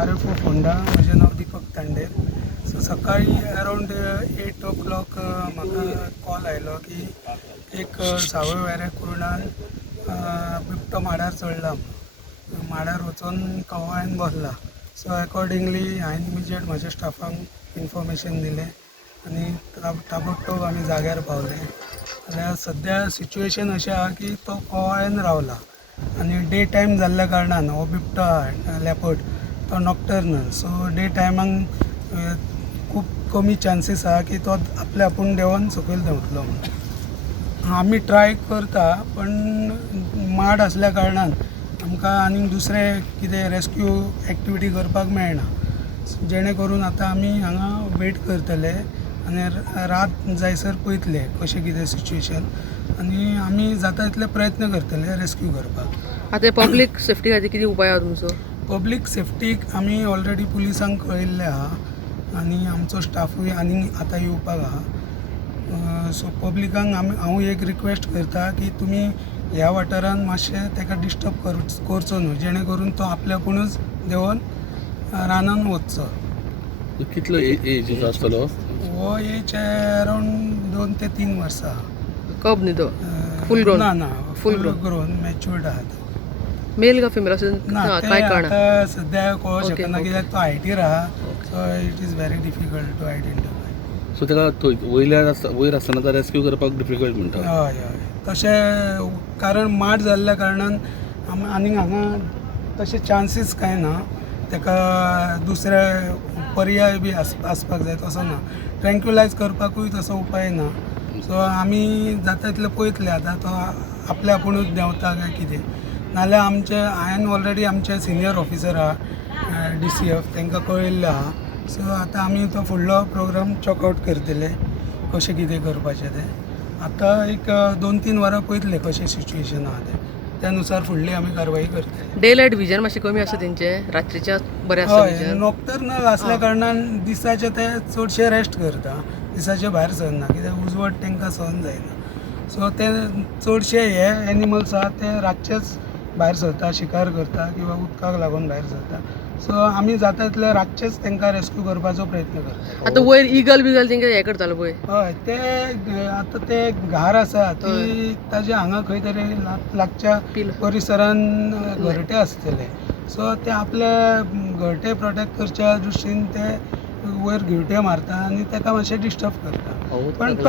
RFO Phonda. म्हजें नांव Deepak तांडेर. So सकाळी अरावंड 8 o'clock म्हाका कॉल आयलो की एक सावय वेऱ्या कुर्णान बिबटो माडार चडला. माडार वचून कवायन बसला. सो अकॉर्डिंगली हांवें इमिजिएट म्हाज्या स्टाफांक इन्फॉर्मेशन दिलें आनी ताबडतोब आमी जाग्यार पावले. जाल्यार सद्या सिच्युएशन अशें आहा की तो कवायन रावला आनी डे टायम जाल्ल्या कारणान हो बिबटो आहा लेपर्ड तो नॉक्टर्नल. सो डे टायमाक खूब कमी चान्सीस आहा की तो आपल्या आपूण देंवन सकयल देंवतलो म्हणून. आमी ट्राय करता पण माड आसल्या कारणान आमकां आनीक दुसरें कितें रेस्क्यू एक्टिविटी करपाक मेळना. जेणे करून आतां आमी हांगा वेट करतले आनी रात जायसर पळयतले कशें कितें सिच्युएशन आनी आमी जाता तितले प्रयत्न करतले रेस्क्यू करपाक. आतां पब्लीक सेफ्टी खातीर कितें उपाय आहा तुमचो? पब्लीक सेफ्टीक आमी ऑलरेडी पुलिसांक कळयल्लें आहा आनी आमचो स्टाफूय आनी आतां येवपाक आहा. सो पब्लिकांक हांव एक रिक्वेस्ट करता की तुमी ह्या वाठारान मातशें ताका डिस्टर्ब करचो न्हू, जेणे करून तो आपल्या आपुणूच देंवन रानान वचचो. कितलो एज आसतलो हो एज अरावंड 2 ते 3 वर्सां. कब न्ही तो? फूल ग्रोन? ना फूल ग्रोन मॅच्युअर्ड आहा तो. मेल का फिमेल असेल ना काय कळना? आतां सद्या कळोवंक ओके, शकना ओके. कित्याक तो हायटीर आहा. So it is very difficult to identify. सो ताका वयर आसतना तो रेस्क्यू करपाक डिफिकल्ट म्हणटा. हय तशें कारण माड जाल्ल्या कारणान आनीक हांगा तशे चान्सीस कांय ना. ताका दुसरे पर्याय बी आसपाक जाय तसो ना. ट्रँक्युलायज करपाकूय तसो उपाय ना. सो आमी जाता तितले पळयतले आतां तो आपल्या आपुणूच देंवता काय कितें. नाल्यार हांवें ऑलरेडी आमचे सिनियर ऑफिसर आहा DCF तांकां कळयल्लें आहा. सो आतां आमी तो फुडलो प्रोग्राम चॉकआउट करतले कशें कितें करपाचें तें. आतां एक 2-3 वरां पळयतले कशें सिच्युएशन आहा तें, त्या नुसार फुडली आमी कारवाई करतले. डे लायट विजन मातशें कमी आसा तेंचे, रात्रीच्या बरें आसता हय विजन. नॉक्टर्नल आसल्या कारणान दिसाचे ते चडशे रेस्ट करता, दिसाचे भायर सरना कित्याक उजवाड तांकां सहन जायना. सो ते चडशे हे एनिमल्स आहा ते रातचेच भायर सरता, शिकार करता किंवा उदकाक लागून भायर सरता. सो आमी जाता तितले रातचेच तांकां रेस्क्यू करपाचो प्रयत्न करता. आतां वयर इगल बिगल तेंकां हें करतालो पळय. हय ते आतां ते घार आसा ती ताजे हांगा खंय तरी लागच्या परिसरान घरटे आसतले. सो ते आपले घरटे प्रोटेक्ट करच्या दृश्टीन ते वयर घिवटे मारता आनी ताका मातशें डिस्टर्ब करता. पण